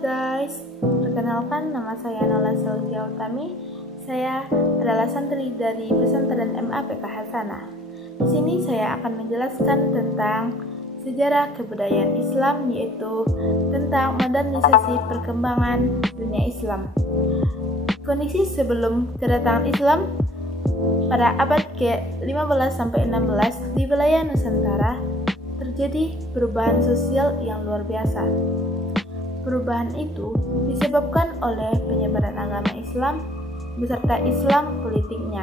guys, perkenalkan nama saya Nola Saulia Utami. Saya adalah santri dari pesantren MAPK Hasanah. Di sini saya akan menjelaskan tentang sejarah kebudayaan Islam, yaitu tentang modernisasi perkembangan dunia Islam. Kondisi sebelum kedatangan Islam pada abad ke-15-16 di wilayah Nusantara terjadi perubahan sosial yang luar biasa. Perubahan itu disebabkan oleh penyebaran agama Islam beserta Islam politiknya,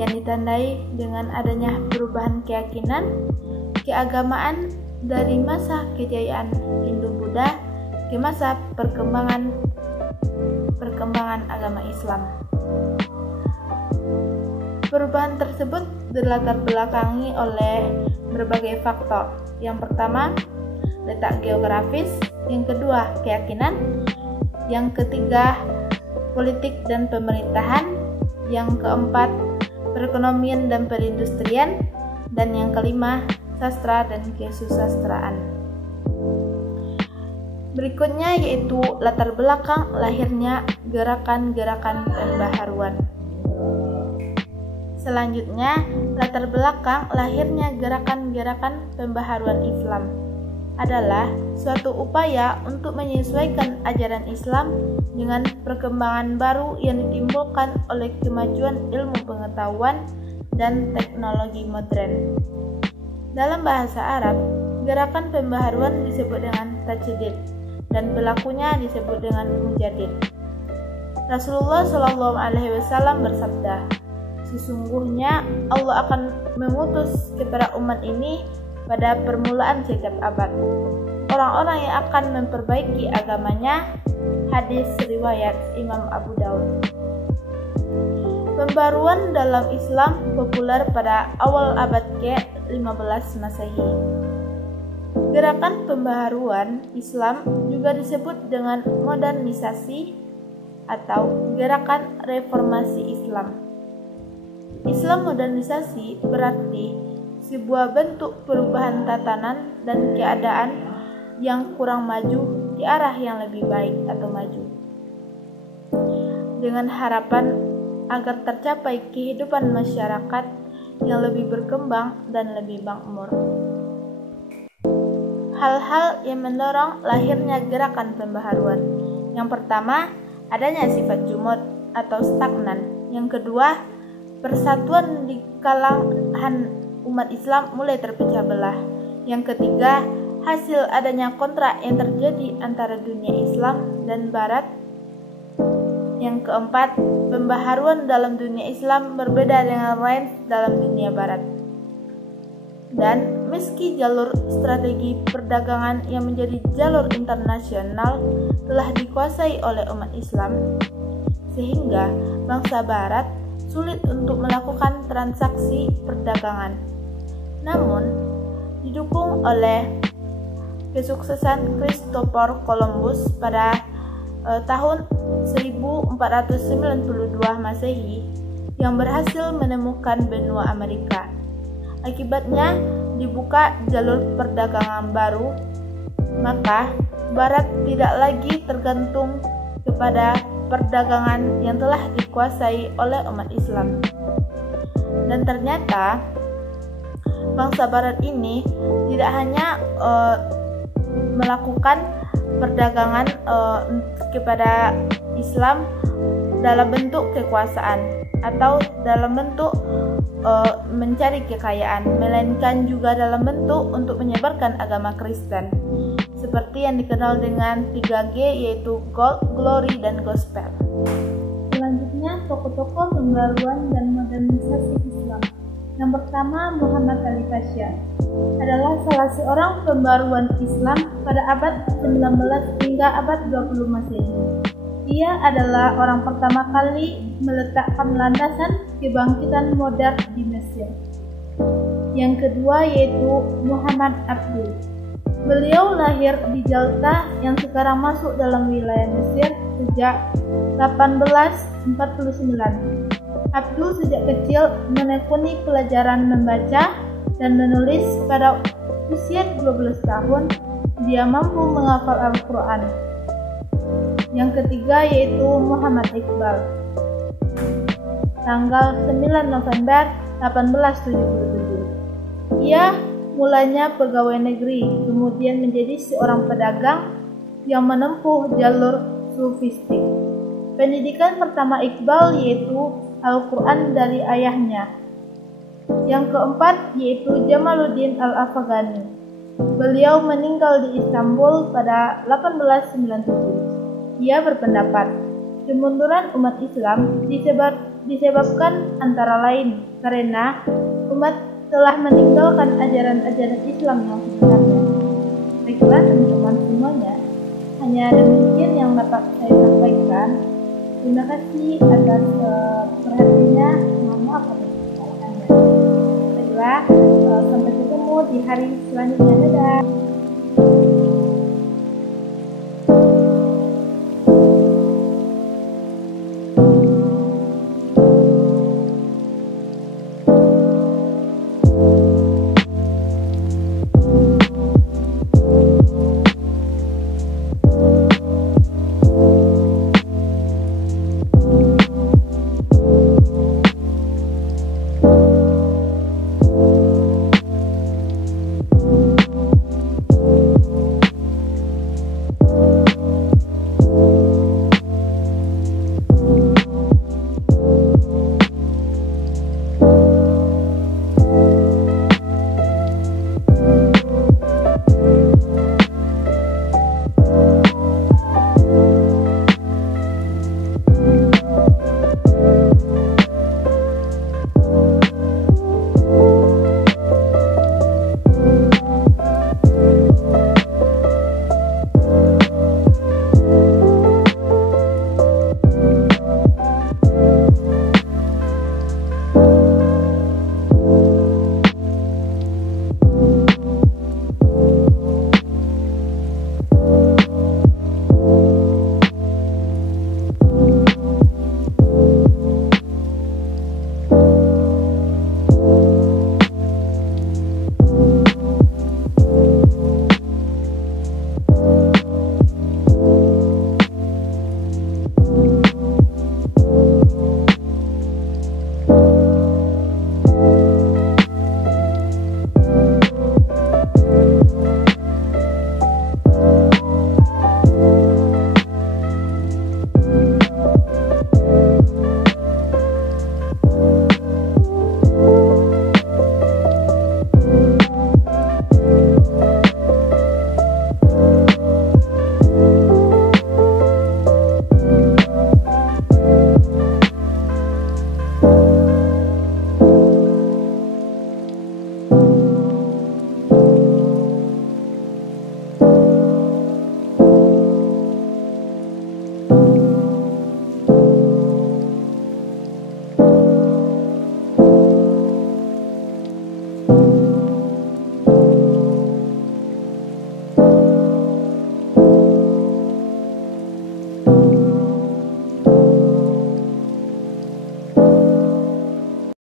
yang ditandai dengan adanya perubahan keyakinan, keagamaan dari masa kejayaan Hindu-Buddha ke masa perkembangan agama Islam. Perubahan tersebut dilatar belakangi oleh berbagai faktor. Yang pertama, letak geografis, yang kedua, keyakinan, yang ketiga, politik dan pemerintahan, yang keempat, perekonomian dan perindustrian, dan yang kelima, sastra dan kesusastraan. Berikutnya yaitu latar belakang lahirnya gerakan-gerakan pembaharuan. Selanjutnya, latar belakang lahirnya gerakan-gerakan pembaharuan Islam adalah suatu upaya untuk menyesuaikan ajaran Islam dengan perkembangan baru yang ditimbulkan oleh kemajuan ilmu pengetahuan dan teknologi modern. Dalam bahasa Arab, gerakan pembaharuan disebut dengan tajdid dan pelakunya disebut dengan mujaddid. Rasulullah SAW bersabda, "Sesungguhnya Allah akan mengutus kepada umat ini pada permulaan setiap abad orang-orang yang akan memperbaiki agamanya." Hadis riwayat Imam Abu Daud. Pembaruan dalam Islam populer pada awal abad ke-15 Masehi. Gerakan pembaharuan Islam juga disebut dengan modernisasi atau gerakan reformasi Islam. Islam modernisasi berarti sebuah bentuk perubahan tatanan dan keadaan yang kurang maju di arah yang lebih baik atau maju, dengan harapan agar tercapai kehidupan masyarakat yang lebih berkembang dan lebih makmur. Hal-hal yang mendorong lahirnya gerakan pembaharuan. Yang pertama, adanya sifat jumud atau stagnan. Yang kedua, persatuan di kalangan umat Islam mulai terpecah belah. Yang ketiga, hasil adanya kontrak yang terjadi antara dunia Islam dan Barat. Yang keempat, pembaharuan dalam dunia Islam berbeda dengan lain dalam dunia Barat. Dan meski jalur strategi perdagangan yang menjadi jalur internasional telah dikuasai oleh umat Islam, sehingga bangsa Barat sulit untuk melakukan transaksi perdagangan. Namun, didukung oleh kesuksesan Christopher Columbus pada tahun 1492 Masehi yang berhasil menemukan benua Amerika. Akibatnya dibuka jalur perdagangan baru, maka Barat tidak lagi tergantung kepada perdagangan yang telah dikuasai oleh umat Islam. Dan ternyata bangsa Barat ini tidak hanya melakukan perdagangan kepada Islam dalam bentuk kekuasaan atau dalam bentuk mencari kekayaan, melainkan juga dalam bentuk untuk menyebarkan agama Kristen, seperti yang dikenal dengan 3G, yaitu Gold, Glory, dan Gospel. Selanjutnya, tokoh-tokoh pembaruan dan modernisasi Islam. Yang pertama, Muhammad Ali Pasha adalah salah seorang pembaruan Islam pada abad 19 hingga abad 20 Masehi. Ia adalah orang pertama kali meletakkan landasan kebangkitan modern di Mesir. Yang kedua yaitu Muhammad Abduh. Beliau lahir di Jalta yang sekarang masuk dalam wilayah Mesir sejak 1849. Abduh sejak kecil menekuni pelajaran membaca dan menulis. Pada usia 12 tahun, dia mampu menghafal Al-Quran. Yang ketiga yaitu Muhammad Iqbal. Tanggal 9 November 1877. Ia mulanya pegawai negeri, kemudian menjadi seorang pedagang yang menempuh jalur sufistik. Pendidikan pertama Iqbal yaitu Al-Quran dari ayahnya. Yang keempat yaitu Jamaluddin Al-Afghani. Beliau meninggal di Istanbul pada 1897. Ia berpendapat, kemunduran umat Islam disebabkan antara lain karena umat telah meninggalkan ajaran-ajaran Islam yang sebenarnya. Baiklah teman-teman semuanya, hanya demikian yang dapat saya sampaikan. Terima kasih atas perhatiannya. Mohon maaf atas kesalahannya. Baiklah, sampai ketemu di hari selanjutnya. Dadah.